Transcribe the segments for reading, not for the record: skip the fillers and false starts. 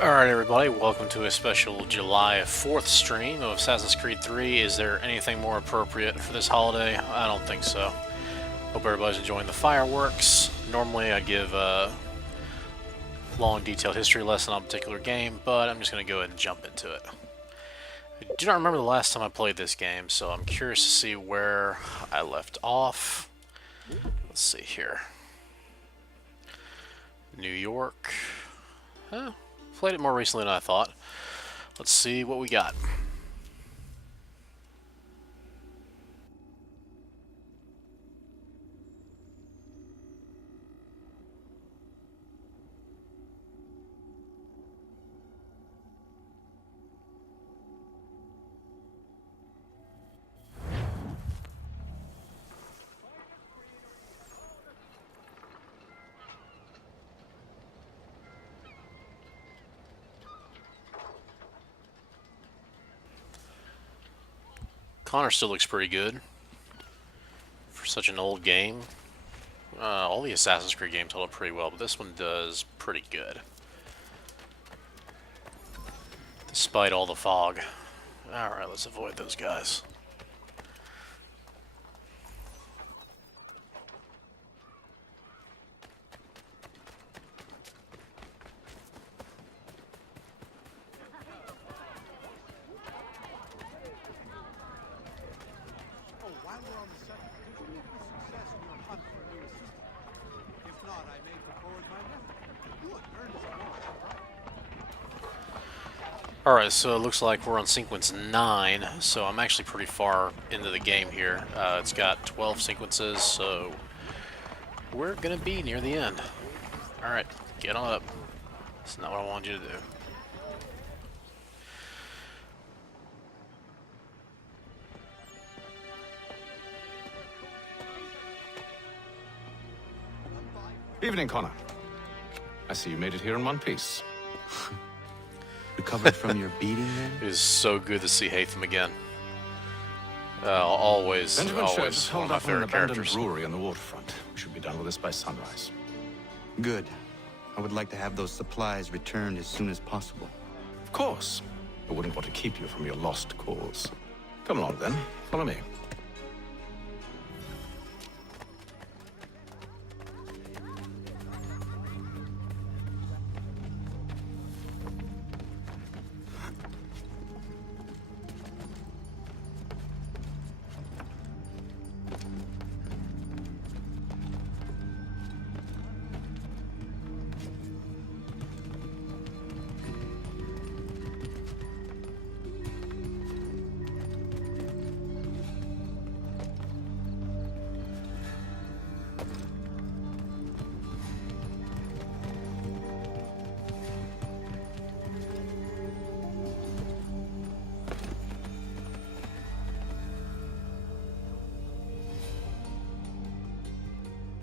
Alright everybody, welcome to a special July 4th stream of Assassin's Creed 3. Is there anything more appropriate for this holiday? I don't think so. Hope everybody's enjoying the fireworks. Normally I give a long detailed history lesson on a particular game, but I'm just going to go ahead and jump into it. I do not remember the last time I played this game, so I'm curious to see where I left off. Let's see here. New York. Huh? Played it more recently than I thought. Let's see what we got. Connor still looks pretty good for such an old game. All the Assassin's Creed games hold up pretty well, but this one does pretty good. Despite all the fog. Alright, let's avoid those guys. Alright, so it looks like we're on sequence 9, so I'm actually pretty far into the game here. It's got 12 sequences, so we're gonna be near the end. Alright, get on up. That's not what I wanted you to do. Evening, Connor. I see you made it here in one piece. Recovered from your beating, then? It is so good to see Hatham again. Always Benjamin one Church of is my holed up in an favorite abandoned characters. brewery on the waterfront. We should be done with this by sunrise. Good. I would like to have those supplies returned as soon as possible. Of course. I wouldn't want to keep you from your lost cause. Come along, then. Follow me.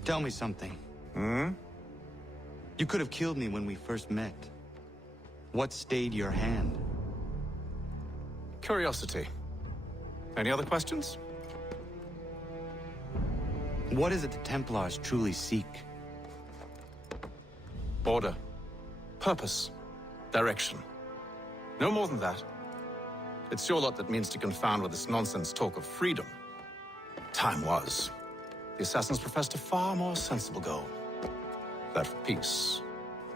Tell me something. Hmm? You could have killed me when we first met. What stayed your hand? Curiosity. Any other questions? What is it the Templars truly seek? Order. Purpose. Direction. No more than that. It's your lot that means to confound with this nonsense talk of freedom. Time was. The Assassins professed a far more sensible goal. That of peace.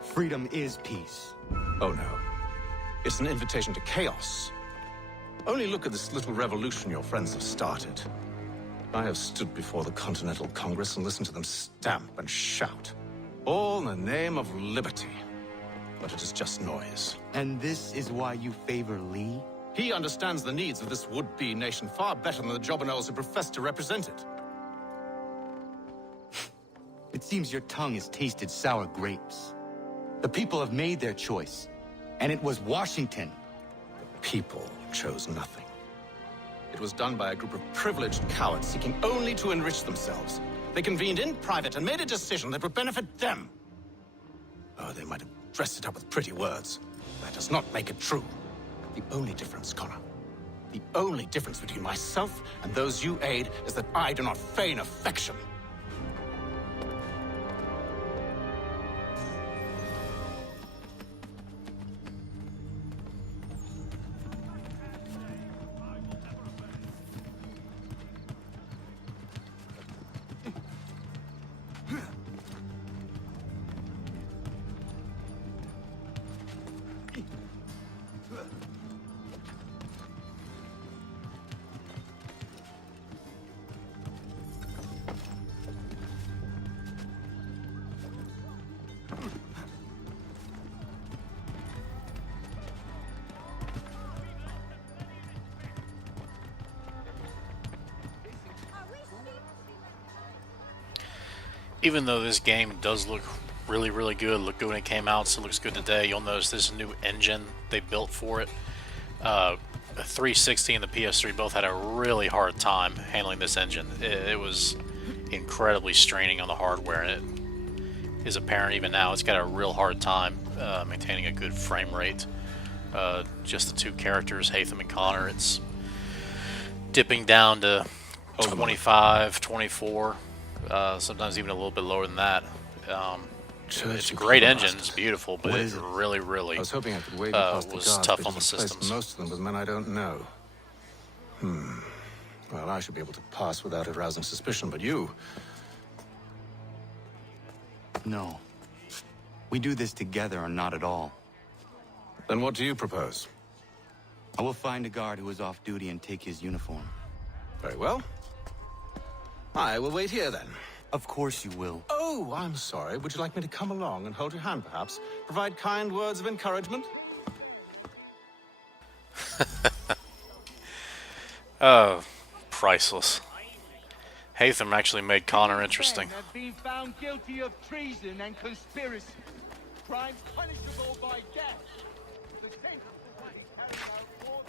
Freedom is peace. Oh no. It's an invitation to chaos. Only look at this little revolution your friends have started. I have stood before the Continental Congress and listened to them stamp and shout. All in the name of liberty. But it is just noise. And this is why you favor Lee? He understands the needs of this would-be nation far better than the jobberknolls who profess to represent it. It seems your tongue has tasted sour grapes. The people have made their choice, and it was Washington. The people chose nothing. It was done by a group of privileged cowards seeking only to enrich themselves. They convened in private and made a decision that would benefit them. Oh, they might have dressed it up with pretty words. That does not make it true. The only difference, Connor, the only difference between myself and those you aid is that I do not feign affection. even though this game does look really, really good, looked good when it came out, still looks good today, you'll notice this new engine they built for it. The 360 and the PS3 both had a really hard time handling this engine. It was incredibly straining on the hardware, and it is apparent even now it's got a real hard time maintaining a good frame rate. Just the two characters, Hatham and Connor, it's dipping down to 25, 24, sometimes even a little bit lower than that. It's a great engine, it's beautiful, but it really, really I was hoping I could wade across the was guards, tough but on the it's replaced systems. most of them with men I don't know. Well, I should be able to pass without arousing suspicion, but you... No. We do this together or not at all. Then what do you propose? I will find a guard who is off duty and take his uniform. Very well. I will wait here, then. Of course you will. Oh, I'm sorry. Would you like me to come along and hold your hand, perhaps? Provide kind words of encouragement? Oh, priceless. Hatham actually made Connor interesting. Men have been found guilty of treason and conspiracy. Crimes punishable by death. The sentence of what he carried out war.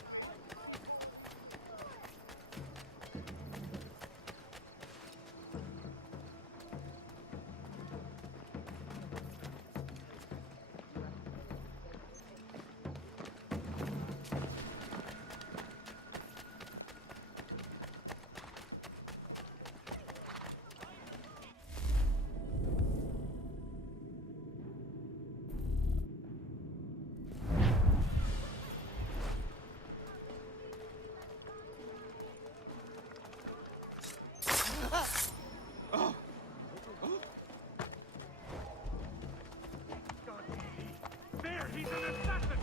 There, he's an assassin!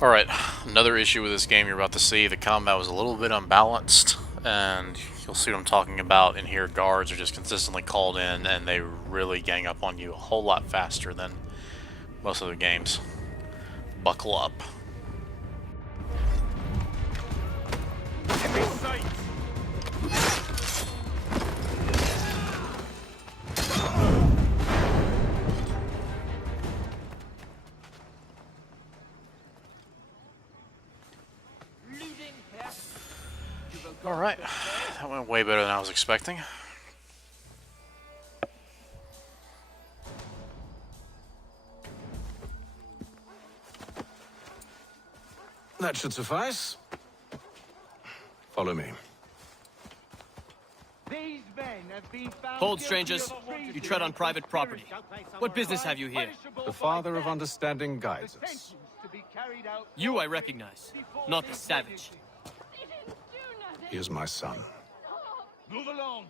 Alright, another issue with this game you're about to see, the combat was a little bit unbalanced, and you'll see what I'm talking about in here. Guards are just consistently called in, and they really gang up on you a whole lot faster than most other games. Buckle up. Alright, that went way better than I was expecting. That should suffice. Follow me. These men have been found Hold, guilty strangers. of treason You tread on and private property. conspiracy. What business have you here? Punishable The by Father of death. Understanding guides The us. sentence to be carried out You I recognize, not the savage. He is my son. Move along,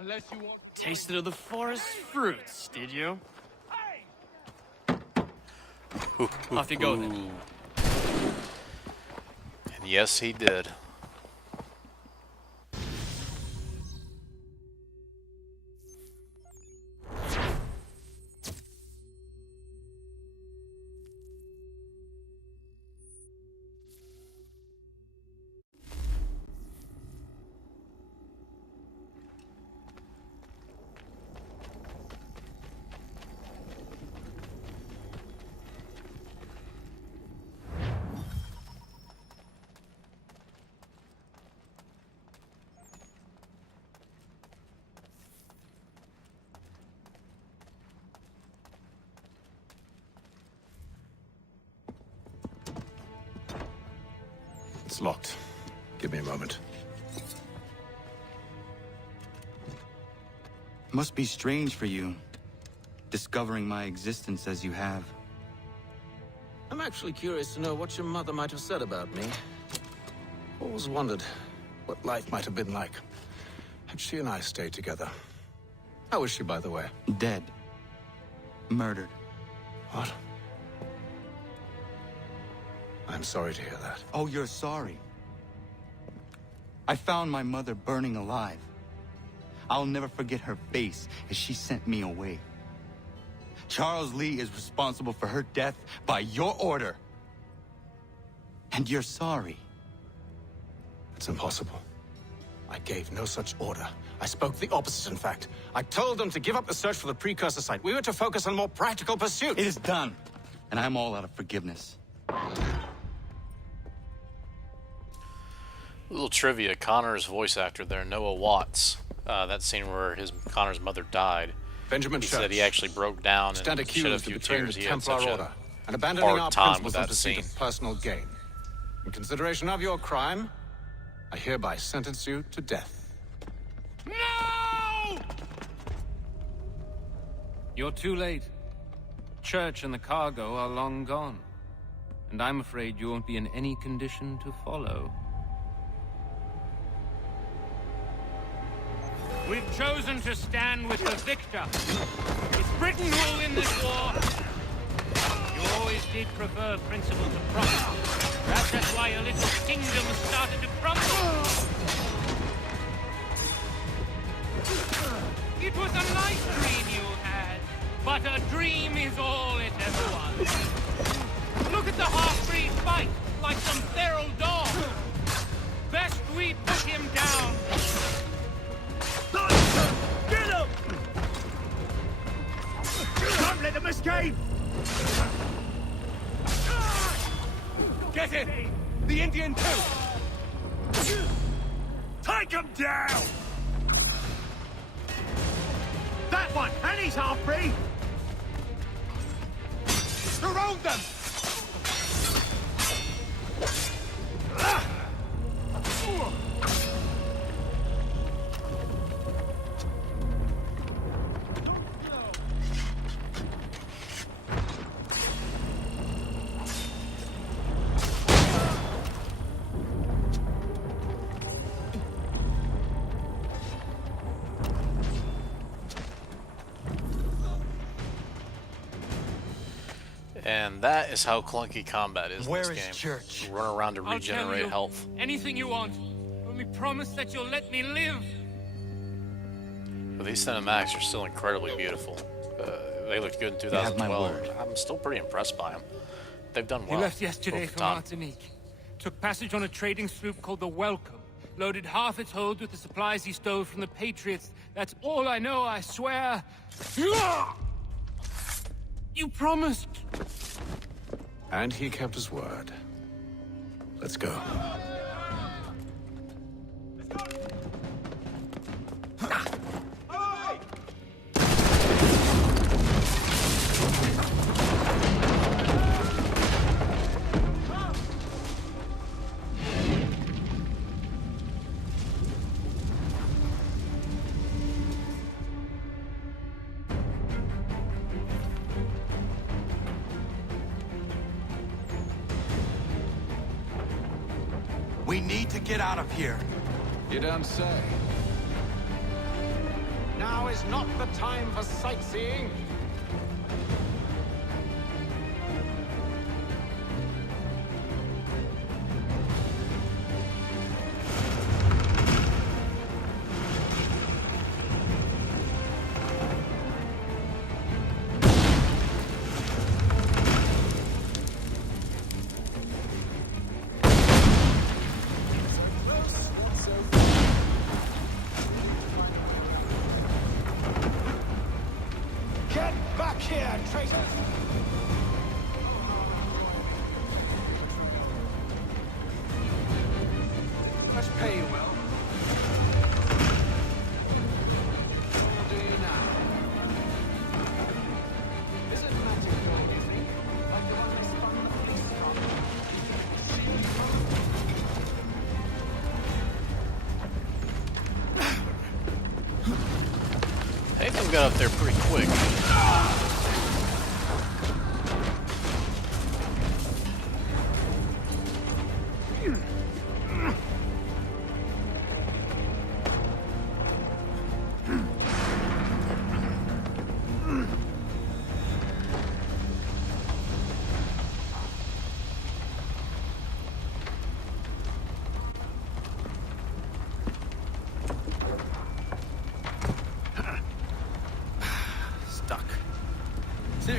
unless you want. Tasted of the forest fruits, did you? Off you go then. Ooh. And yes, he did. It's locked. Give me a moment. Must be strange for you, discovering my existence as you have. I'm actually curious to know what your mother might have said about me. Always wondered what life might have been like had she and I stayed together. How is she, by the way? Dead. Murdered. What? I'm sorry to hear that. Oh, you're sorry. I found my mother burning alive. I'll never forget her face as she sent me away. Charles Lee is responsible for her death by your order. And you're sorry. It's impossible. I gave no such order. I spoke the opposite, in fact. I told them to give up the search for the precursor site. We were to focus on more practical pursuits. It is done. And I'm all out of forgiveness. Little trivia, Connor's voice actor there, Noah Watts, that scene where Connor's mother died, Benjamin he Church. said he actually broke down Stand and shed a accused few of betraying tears. the He had Templar such Order a and abandoning hard our time principles with in that pursuit scene. of personal gain. In consideration of your crime, I hereby sentence you to death. No! You're too late. Church and the cargo are long gone. And I'm afraid you won't be in any condition to follow. We've chosen to stand with the victor. It's Britain who will win this war. You always did prefer principle to profit. Perhaps that's why your little kingdom started to crumble. It was a nice dream you had, but a dream is all it ever was. Look at the half-breed fight, like some feral dog. Best we put him down. Get him! Don't let them escape! Get it! The Indian too! Take him down! That one! And he's half-breed! Surround them! And that is how clunky combat is Where in this is game. Church? You run around to I'll tell regenerate you health. anything you want. Only promise that you'll let me live. But these cinematics are still incredibly beautiful. They looked good in have my 2012. word. I'm still pretty impressed by them. They've done well. He left yesterday over for time. Martinique. Took passage on a trading sloop called the Welcome. Loaded half its hold with the supplies he stole from the Patriots. That's all I know, I swear. You promised. And he kept his word. Let's go. We need to get out of here. You don't say. Now is not the time for sightseeing. Get back here, traitors! Let's pay you well. What do you now? Is it magic going, you think? Like the one they spun the police Haytham got up there pretty quick.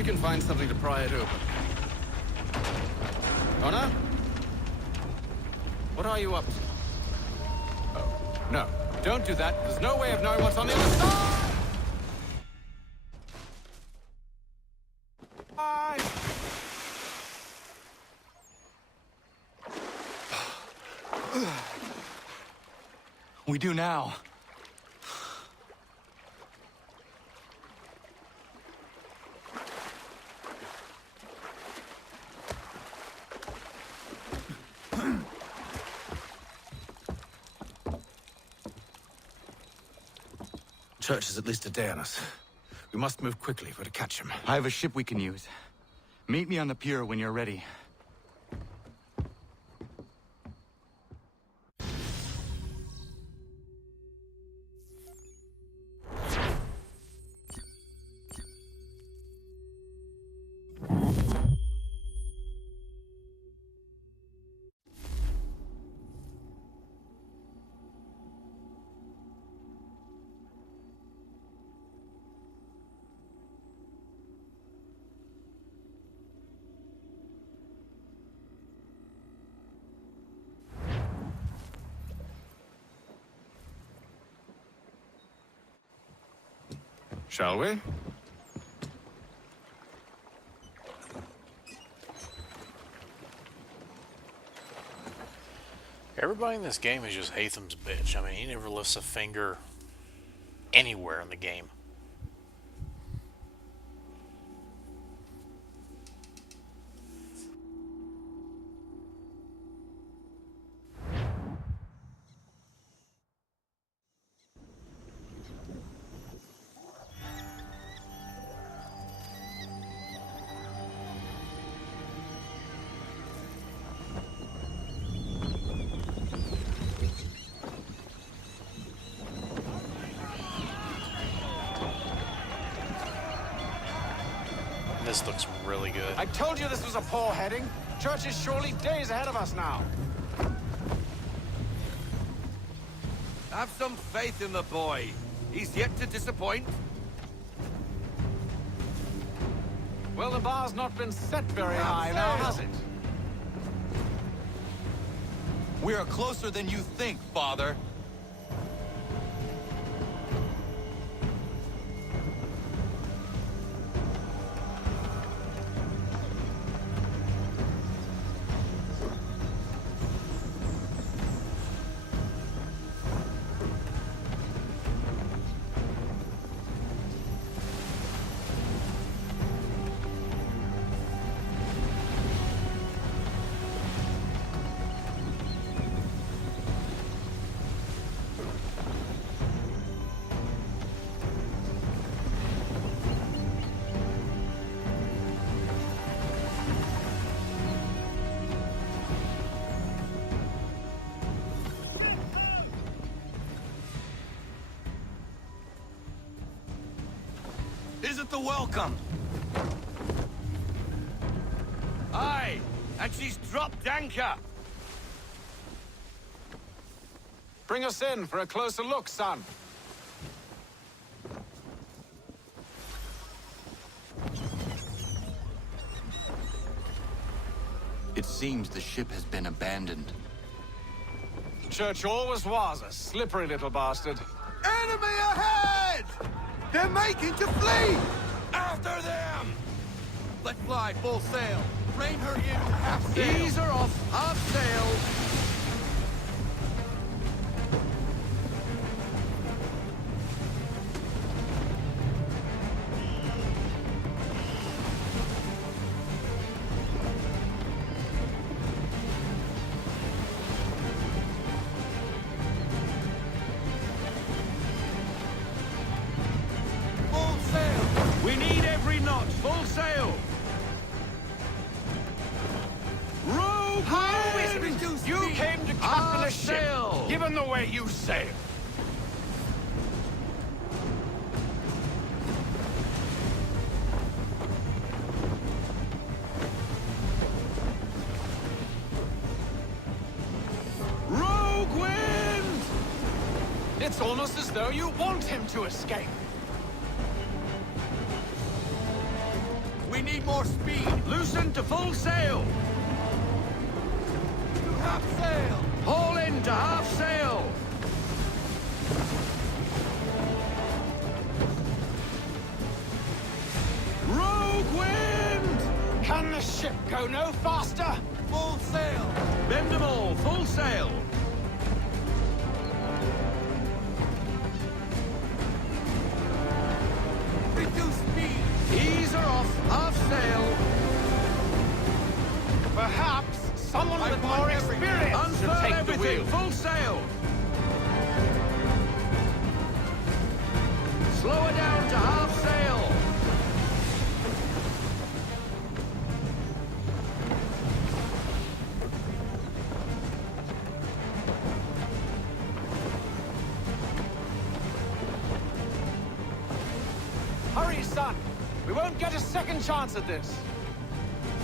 we can find something to pry it open. Connor? What are you up to? Oh, no. Don't do that. There's no way of knowing what's on the other side! Bye! We do now. Church is at least a day on us. We must move quickly if we're to catch him. I have a ship we can use. Meet me on the pier when you're ready. Shall we? Everybody in this game is just Hatham's bitch. I mean, he never lifts a finger anywhere in the game. This looks really good. I told you this was a poor heading. Church is surely days ahead of us now. Have some faith in the boy. He's yet to disappoint. Well, the bar's not been set very high now, has it? We are closer than you think, Father. Isn't the welcome? Aye, and she's dropped anchor. Bring us in for a closer look, son. It seems the ship has been abandoned. Church always was a slippery little bastard. Enemy ahead! They're making to flee! After them! Let fly full sail. Rein her in half sail. Ease her off half sail. We need every knot. Full sail. Rogue wind! You came to captain a ship, sail. given the way you sail. Rogue wind! It's almost as though you want him to escape. We more speed! Loosen to full sail! To half sail! Haul in to half sail! Rogue wind! Can the ship go no faster? Full sail! Bend them all, full sail! Reduce speed! Ease her off, half sail! Perhaps someone with want more everything. experience should Unfurl take the everything, wheel. full sail! Slow her down to half sail! Hurry, son! We won't get a second chance at this.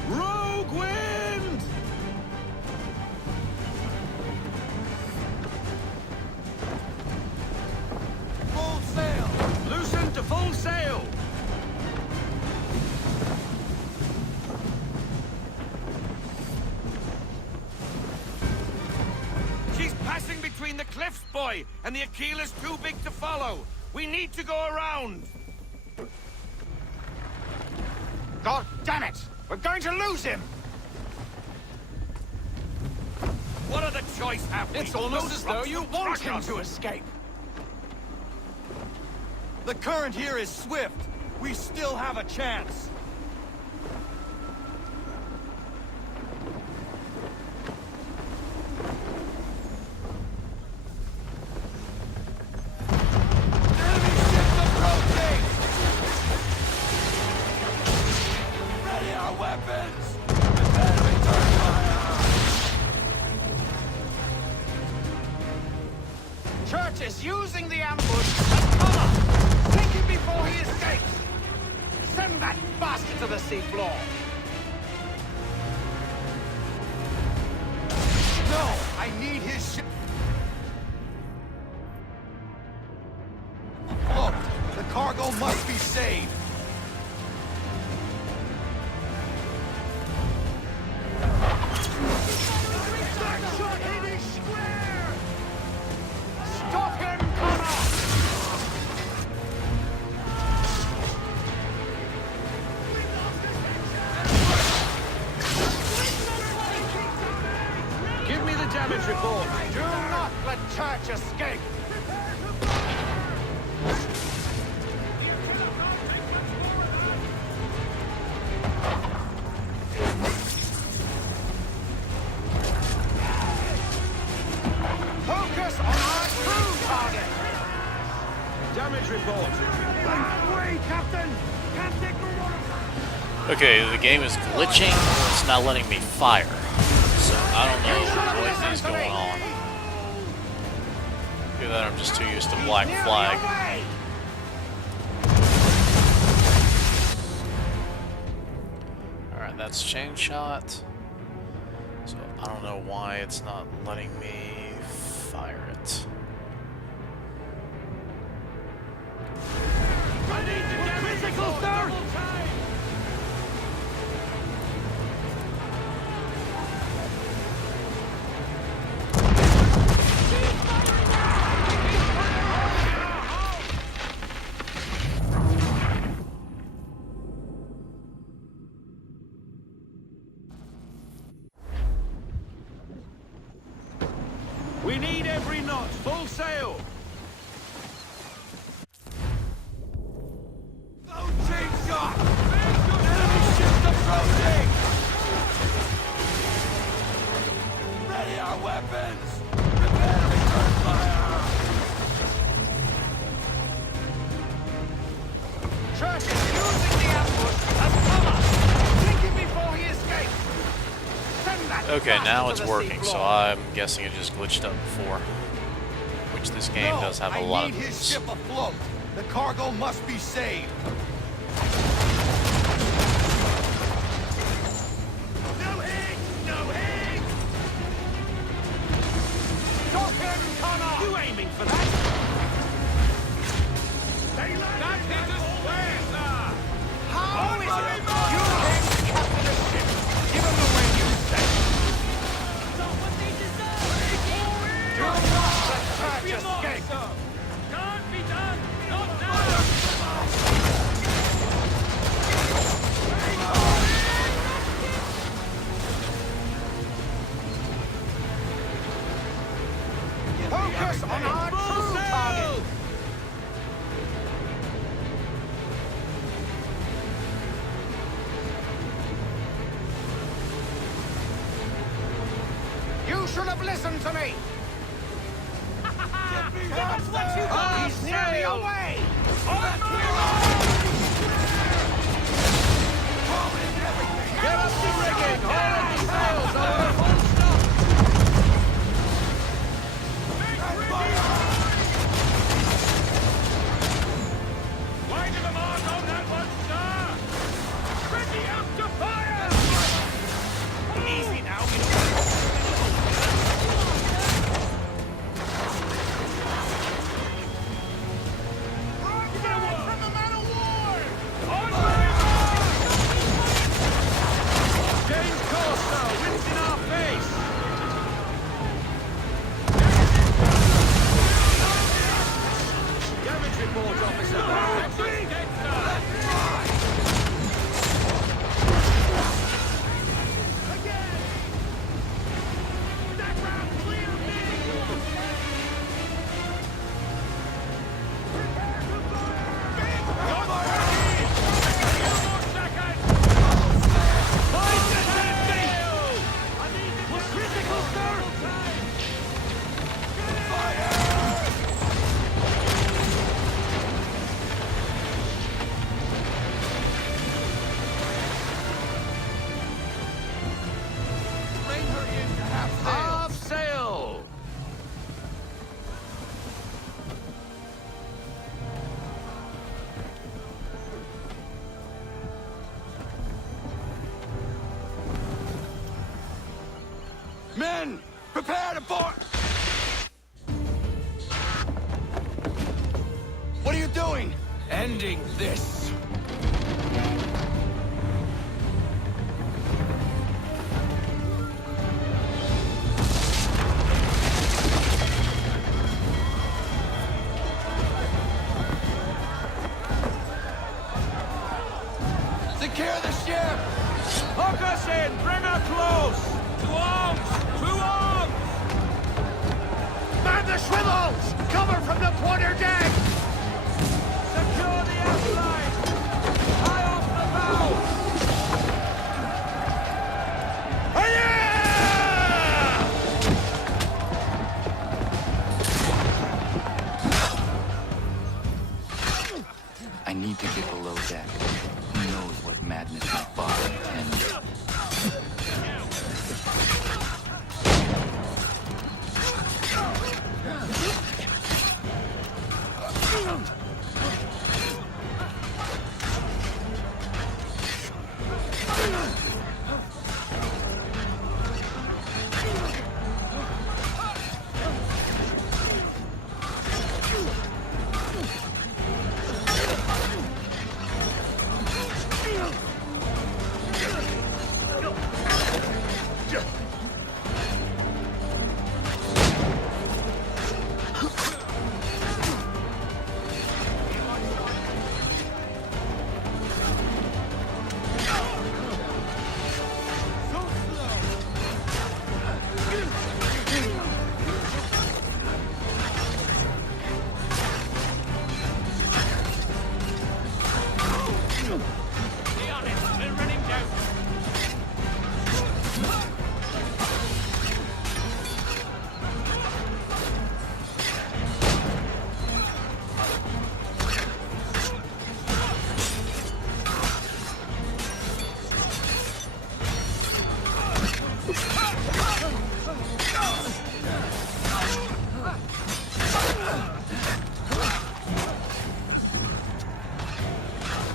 Rogue wind! Full sail! Loosen to full sail! She's passing between the cliffs, boy, and the Aquila's too big to follow. We need to go around. God damn it! We're going to lose him! What other choice have we? It's almost Those as though rocks you will want crush him us. to escape. The current here is swift. We still have a chance. Enemy ships approaching! Ready our weapons! Prepare to return fire! Church is using the ambush as cover! Take him before he escapes! Send that bastard to the seafloor! No! I need his ship! Look! The cargo must be saved! Stop him, Connor! Give me the damage report! Do not let Church escape! Focus on our crew target! Damage report! Okay, the game is glitching. It's not letting me fire. So I don't know what is going on. Either that or I'm just too used to Black Flag. Alright, that's chain shot. So I don't know why it's not letting me fire it. Critical third! We need every knot, full sail! No chain shot! Enemy ships approaching! Ready our weapons! Prepare to return fire! Church is using the ambush as cover! Take him before he escapes! Send that Okay, now bastard it's to the working, so seafloor. I'm guessing it just glitched up before. Which this game No, does have a I lot need of his those. ship afloat. The cargo must be saved. No hit! No hit! Stop him, Connor! You aiming for that? That hit us square, sir! How is it you Focus on our true target! You should have listened to me! That's what you got! He's nearly away! Get up the rigging! All of the sails are full stop! Wide of the mark on that one, sir! Ready up to fire! Easy now, from the man of war! On my Change course, sir! Wind's in our face! Damage report, officer! Bring her in to half sail! Half sail! Men, prepare to board! What are you doing? Ending this. Secure the ship! Hook us in! Bring her close! To arms! To arms! Man the swivels! Cover from the quarterdeck! Secure the aft line! High off the bow! I need to get below deck. Who knows what madness my father intends? Be honest, we're running down.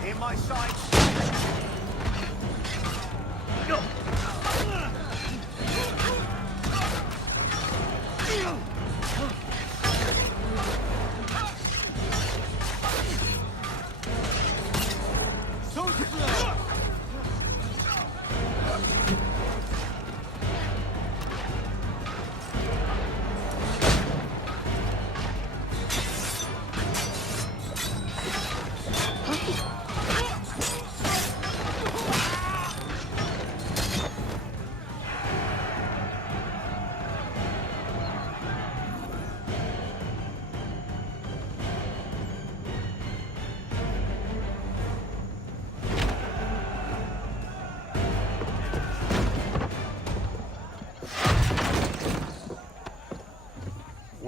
In my sights!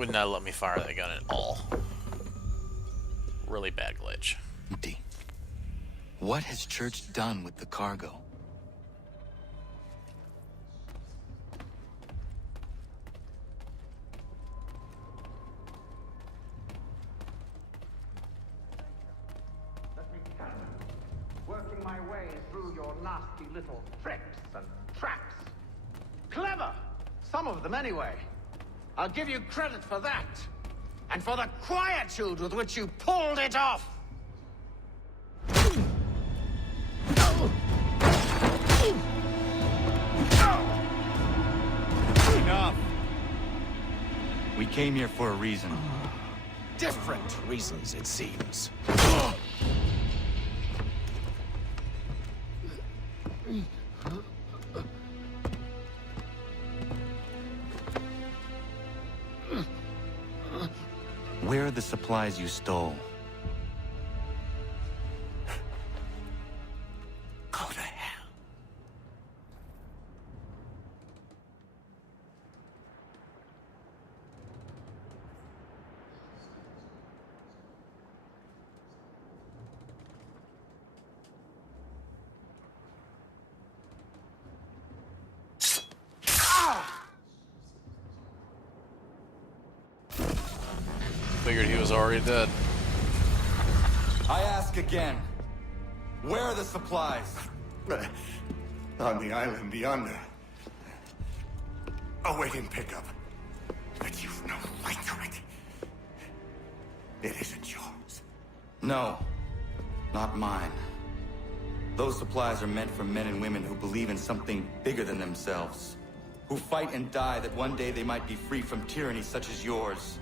Would not let me fire that gun at all. Really bad glitch. Empty. What has Church done with the cargo? Working my way through your nasty little tricks and traps. Clever! Some of them, anyway. I'll give you credit for that. And for the quietude with which you pulled it off! Enough! We came here for a reason. Different reasons, it seems. Where are the supplies you stole? Go to hell. Figured he was already dead. I ask again. Where are the supplies? On the island yonder. Awaiting pickup. But you've no right to it. It isn't yours. No, not mine. Those supplies are meant for men and women who believe in something bigger than themselves. Who fight and die that one day they might be free from tyranny such as yours.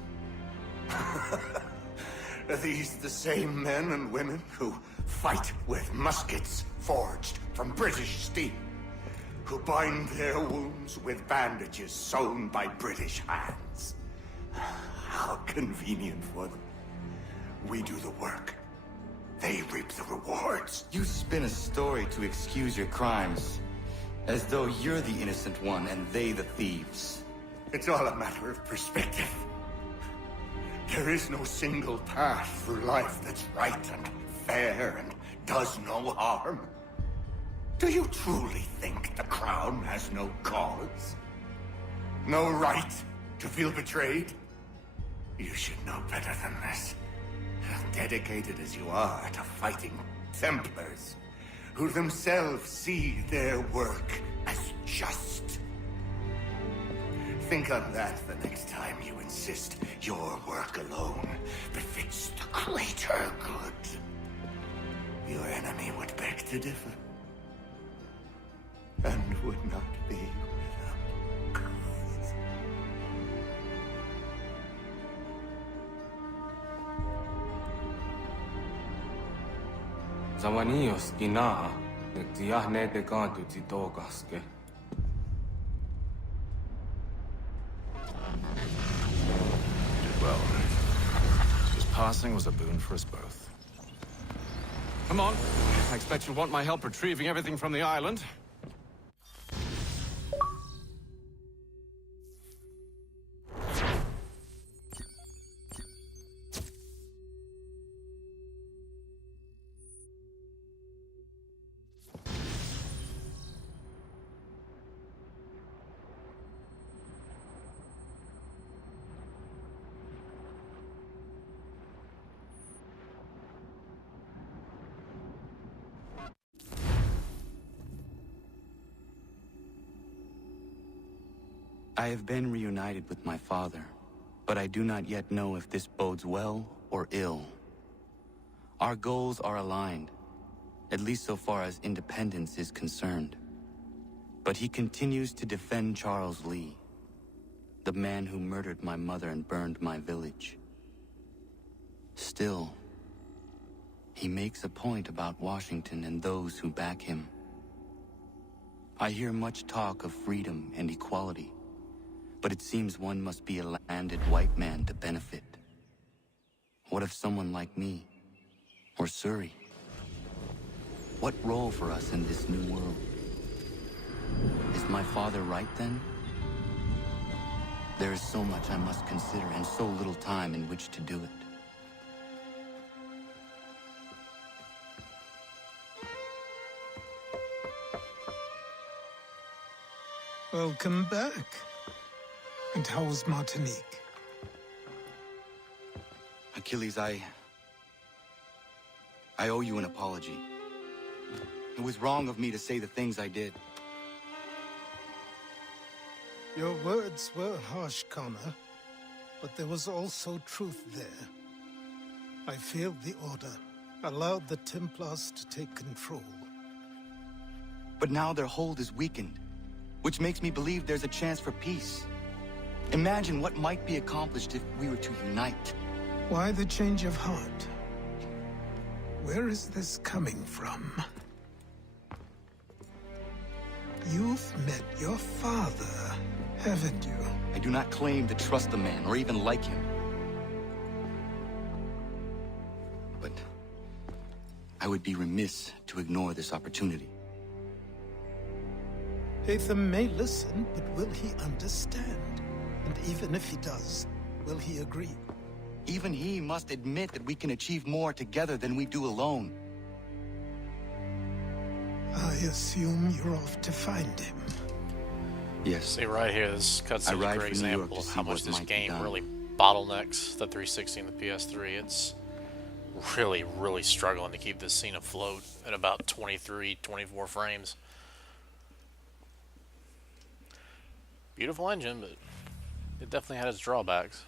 Are these the same men and women who fight with muskets forged from British steel? Who bind their wounds with bandages sewn by British hands? How convenient for them. We do the work. They reap the rewards. You spin a story to excuse your crimes. As though you're the innocent one and they the thieves. It's all a matter of perspective. There is no single path through life that's right and fair and does no harm. Do you truly think the Crown has no cause? No right to feel betrayed? You should know better than this. Dedicated as you are to fighting Templars, who themselves see their work as just. Think on that the next time you insist your work alone befits the greater good. Your enemy would beg to differ, and would not be without cause. Zawanios gina, nagtiyahne de kanto titokaske. Did well. His passing was a boon for us both. Come on. I expect you'll want my help retrieving everything from the island. I have been reunited with my father, but I do not yet know if this bodes well or ill. Our goals are aligned, at least so far as independence is concerned. But he continues to defend Charles Lee, the man who murdered my mother and burned my village. Still, he makes a point about Washington and those who back him. I hear much talk of freedom and equality, but it seems one must be a landed white man to benefit. What of someone like me, or Surrey? What role for us in this new world? Is my father right then? There is so much I must consider and so little time in which to do it. Welcome back. And how was Martinique? Achilles, I owe you an apology. It was wrong of me to say the things I did. Your words were harsh, Connor, but there was also truth there. I failed the Order, allowed the Templars to take control. But now their hold is weakened, which makes me believe there's a chance for peace. Imagine what might be accomplished if we were to unite. Why the change of heart? Where is this coming from? You've met your father, haven't you? I do not claim to trust the man or even like him. But I would be remiss to ignore this opportunity. Hatham may listen, but will he understand? And even if he does, will he agree? Even he must admit that we can achieve more together than we do alone. I assume you're off to find him. Yes. See right here, this cutscene is a great example of how much this game really bottlenecks the 360 and the PS3. It's really, really struggling to keep this scene afloat at about 23, 24 frames. Beautiful engine, but it definitely had its drawbacks.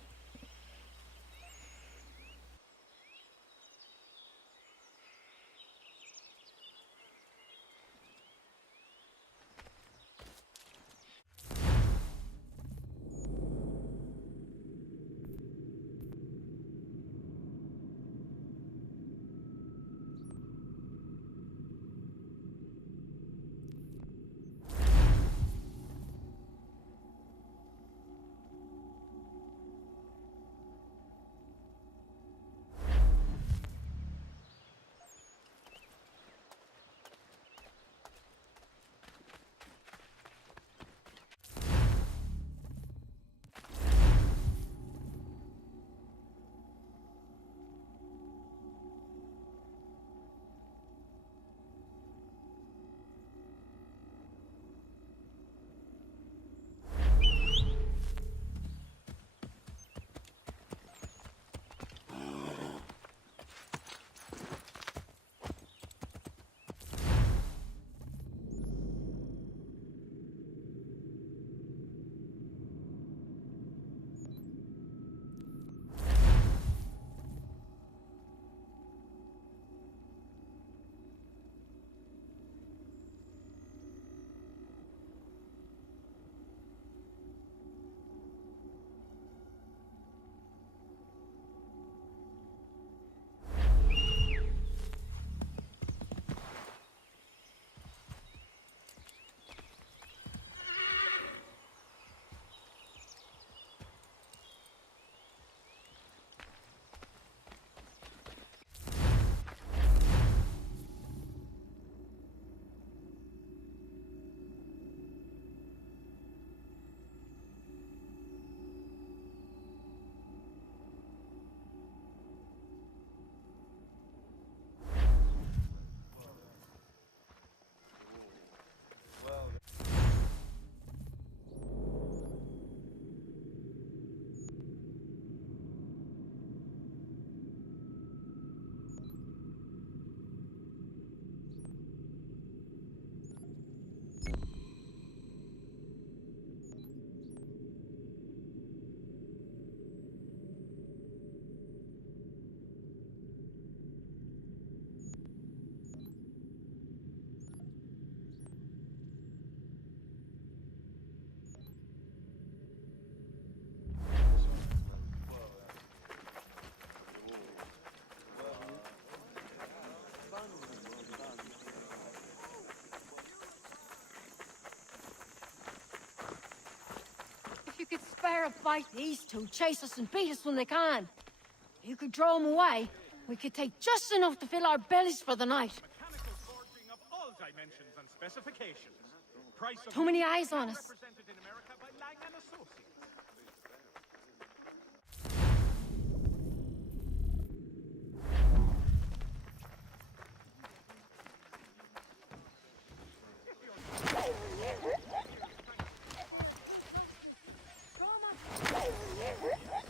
If you could spare a fight, these two chase us and beat us when they can. If you could draw them away, we could take just enough to fill our bellies for the night. Mechanical forging of all dimensions and specifications. Price of Too many eyes on us. represented in America by Lang and Associates.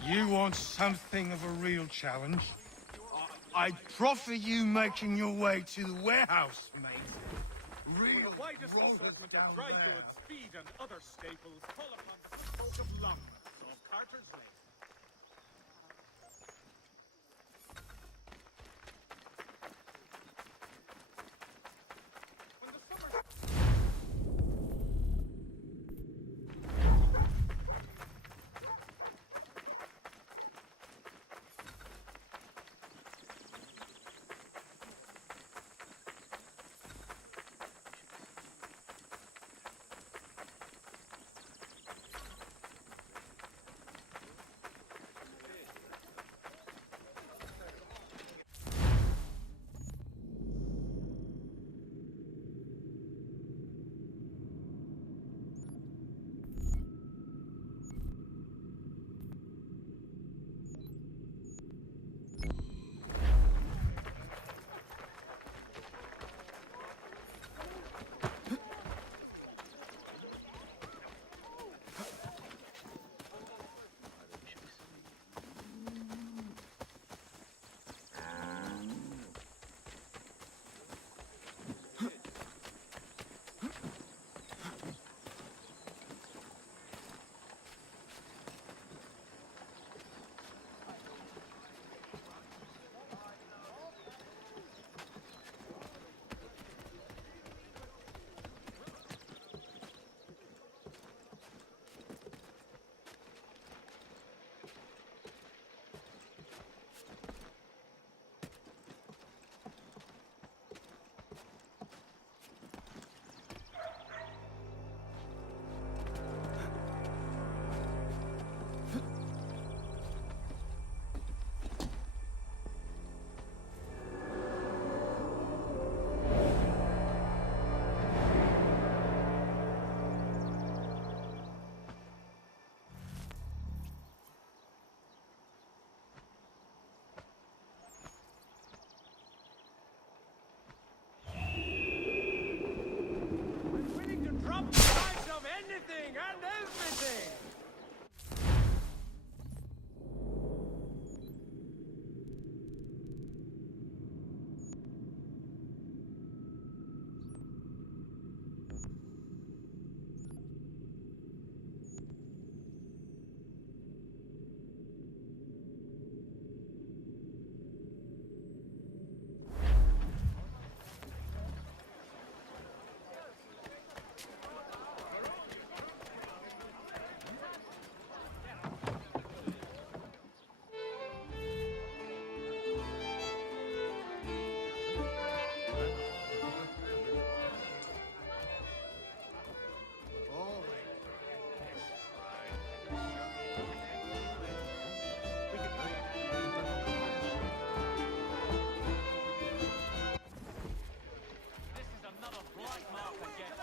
You want something of a real challenge? I'd proffer you making your way to the warehouse, mate. For Real the widest grog assortment down of dry there. goods, feed, and other staples, call upon the good folk of Longmouth of Carter's Lane. When the summer... Willing to drop the price of anything and everything! This is another black mark again.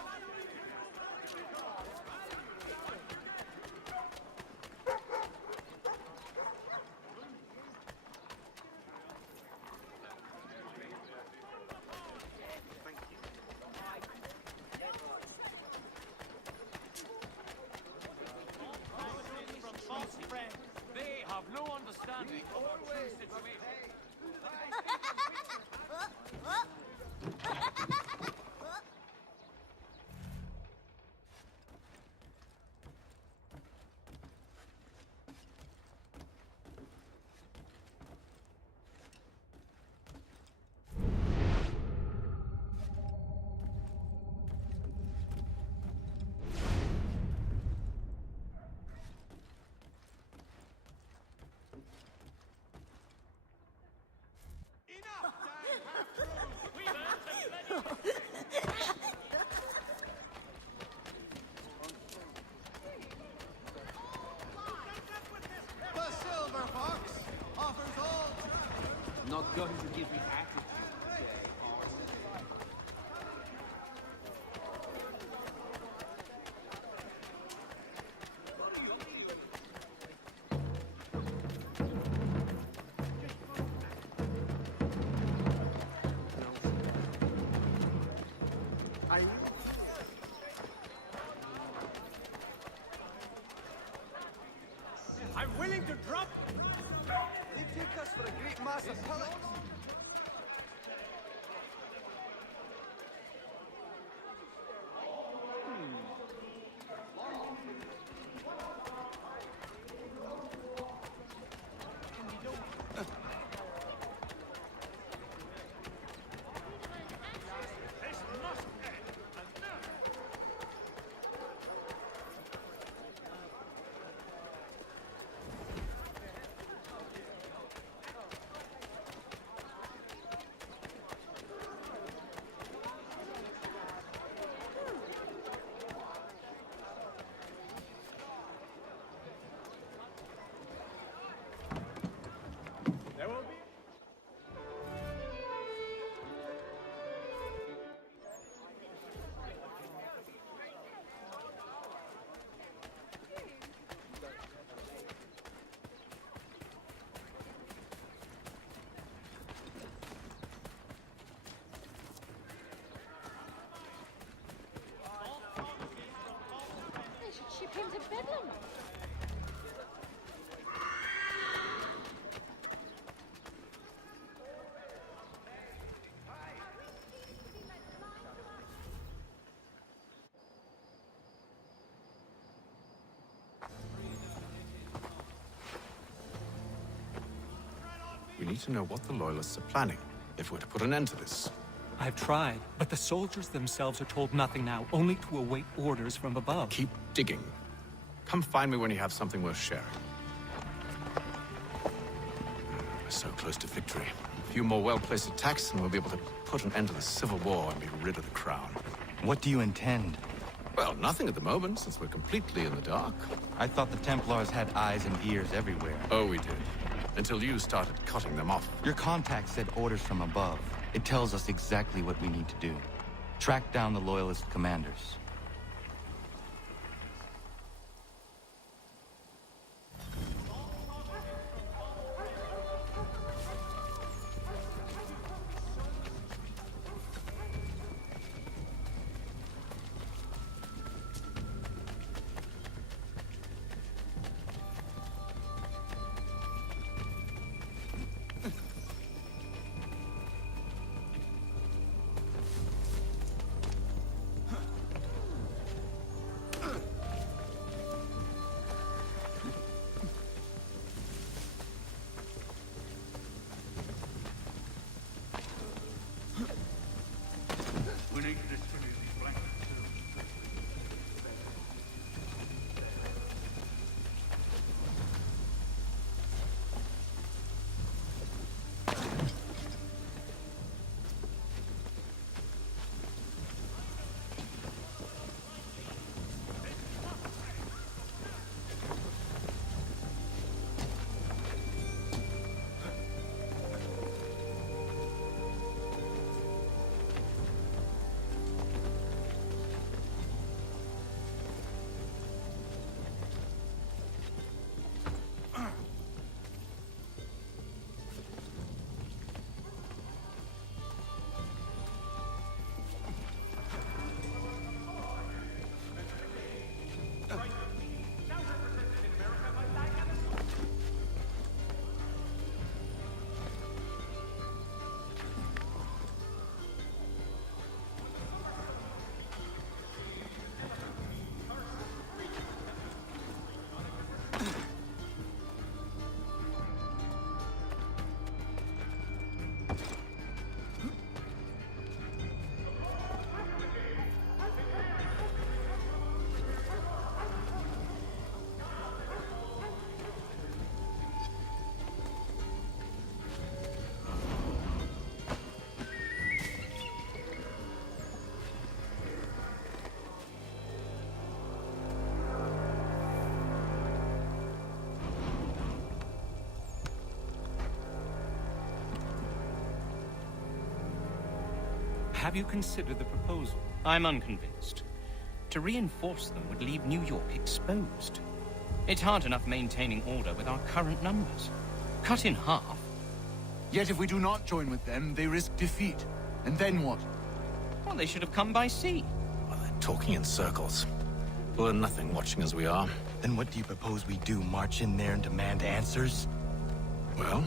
From false friends, they have no understanding of our true situation. The Silver Fox offers all... Not going to give me attitude. I'm willing to drop. They take us for a great mass of pellets. They should ship him to Bedlam. We need to know what the Loyalists are planning, if we're to put an end to this. I've tried, but the soldiers themselves are told nothing now, only to await orders from above. Keep digging. Come find me when you have something worth sharing. We're so close to victory. A few more well-placed attacks and we'll be able to put an end to the Civil War and be rid of the Crown. What do you intend? Well, nothing at the moment, since we're completely in the dark. I thought the Templars had eyes and ears everywhere. Oh, we did. Until you started cutting them off. Your contact said orders from above. It tells us exactly what we need to do. Track down the Loyalist commanders. Have you considered the proposal? I'm unconvinced. To reinforce them would leave New York exposed. It's hard enough maintaining order with our current numbers. Cut in half. Yet if we do not join with them, they risk defeat. And then what? Well, they should have come by sea. Well, they're talking in circles. We'll learn nothing watching as we are. Then what do you propose we do? March in there and demand answers? Well,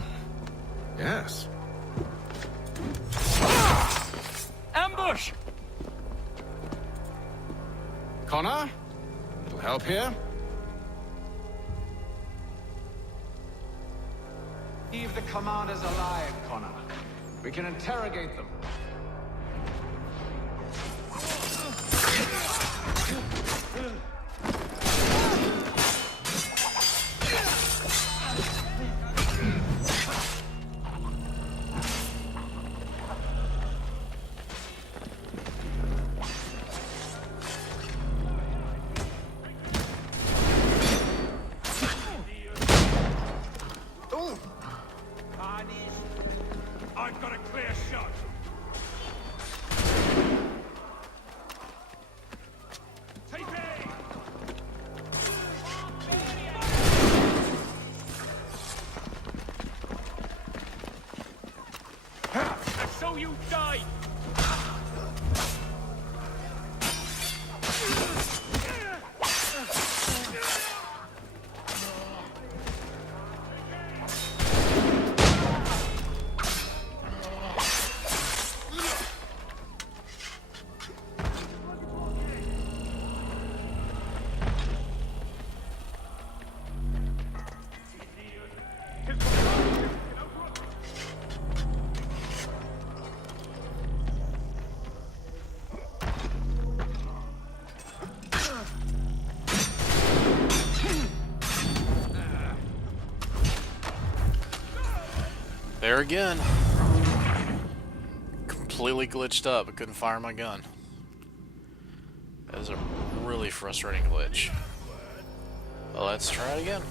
yes. Ambush! Connor? Little help here? Leave the commanders alive, Connor. We can interrogate them. I've got a clear shot. Take aim! And so you die! There again. Completely glitched up. I couldn't fire my gun. That is a really frustrating glitch. Well, let's try it again.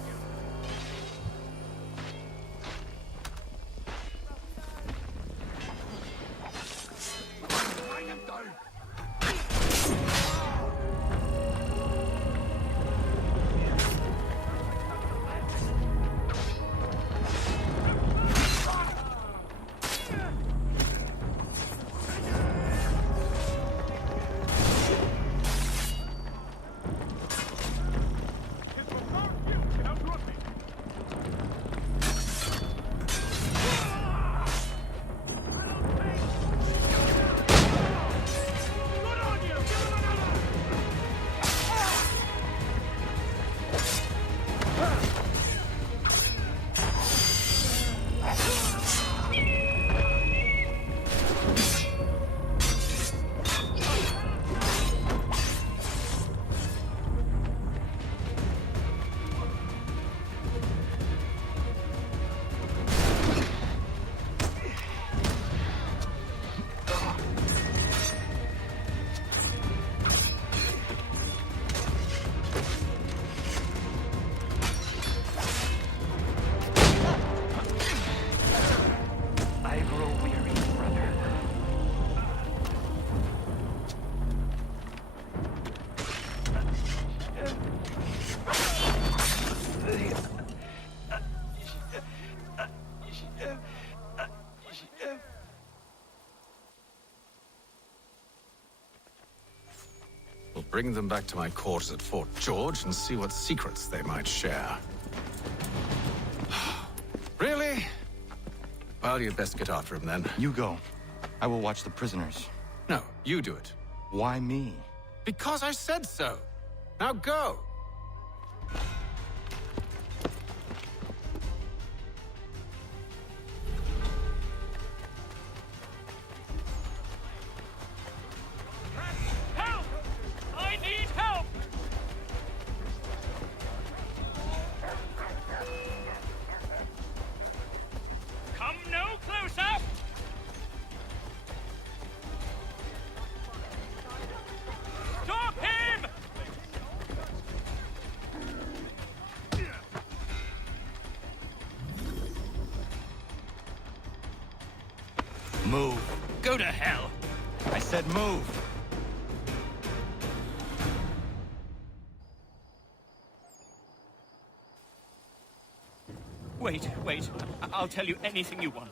We'll bring them back to my quarters at Fort George and see what secrets they might share. Really? Well, you'd best get after him then. You go. I will watch the prisoners. No, you do it. Why me? Because I said so. Now go. Help! I need help! Come no closer! Stop him! Move. Go to hell! I said move. Wait. I'll tell you anything you want.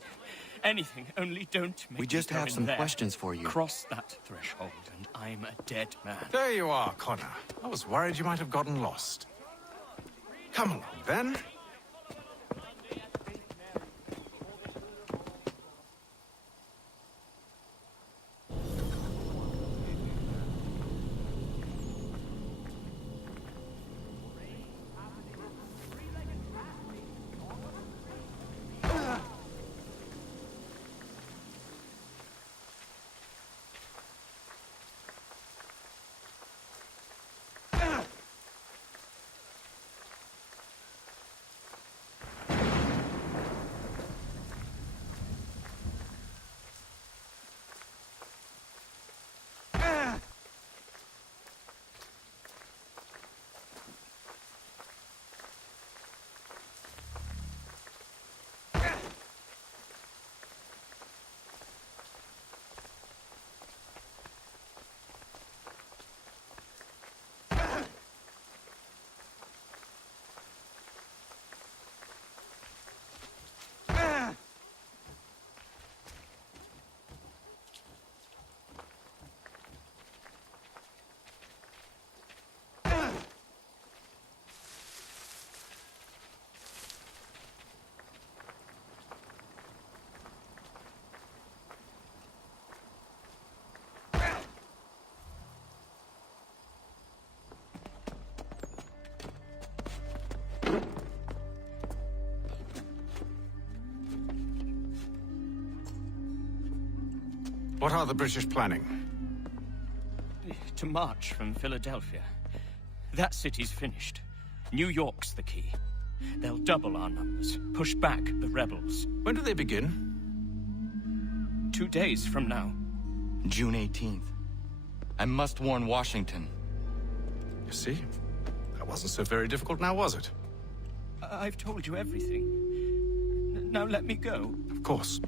Anything, only don't make We just me go have in some there. questions for you. Cross that threshold, and I'm a dead man. There you are, Connor. I was worried you might have gotten lost. Come along, then. What are the British planning? To march from Philadelphia. That city's finished. New York's the key. They'll double our numbers, push back the rebels. When do they begin? 2 days from now. June 18th. I must warn Washington. You see? That wasn't so very difficult now, was it? I've told you everything. Now let me go. Of course.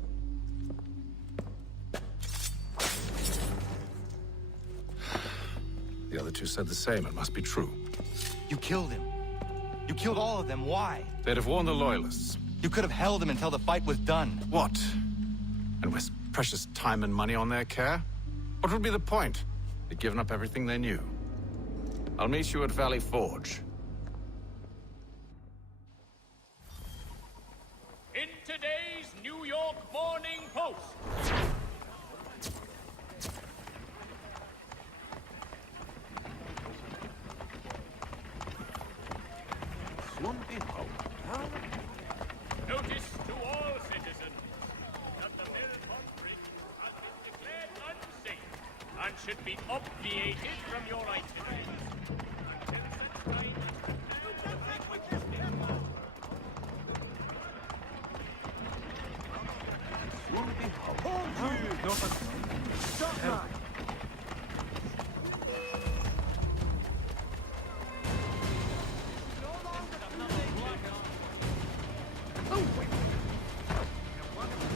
The other two said the same. It must be true. You killed him. You killed all of them. Why? They'd have warned the Loyalists. You could have held him until the fight was done. What? And waste precious time and money on their care? What would be the point? They'd given up everything they knew. I'll meet you at Valley Forge. In today's New York Morning Post. Notice to all citizens that the mill pump rig has been declared unsafe and should be obviated from your itinerary. Until such time as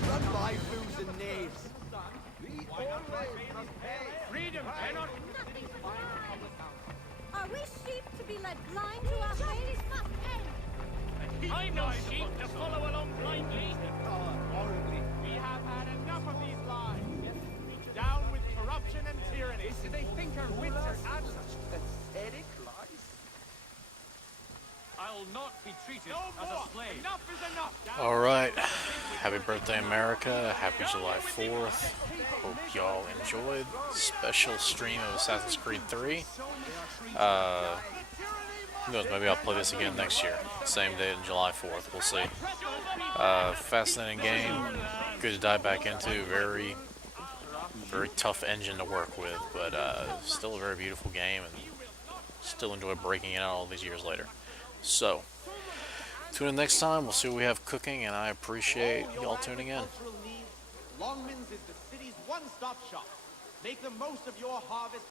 Run by fools and knaves. freedom cannot. Are we sheep to be led blind to our fate? This must end. I'm no sheep to follow along blindly. Horribly. We have had enough of these lies. Down with corruption and tyranny. Do they think our wits are at such pathetic lies? I'll not be treated as a slave. Enough is enough. All right. Happy birthday, America. Happy July 4th. Hope y'all enjoyed. Special stream of Assassin's Creed 3. Who knows, maybe I'll play this again next year. Same day on July 4th. We'll see. Fascinating game. Good to dive back into. Very tough engine to work with, but still a very beautiful game, and still enjoy breaking it out all these years later. So, tune in next time. We'll see what we have cooking, and I appreciate y'all tuning in. Longman's is the city's one-stop shop. Make the most of your harvest.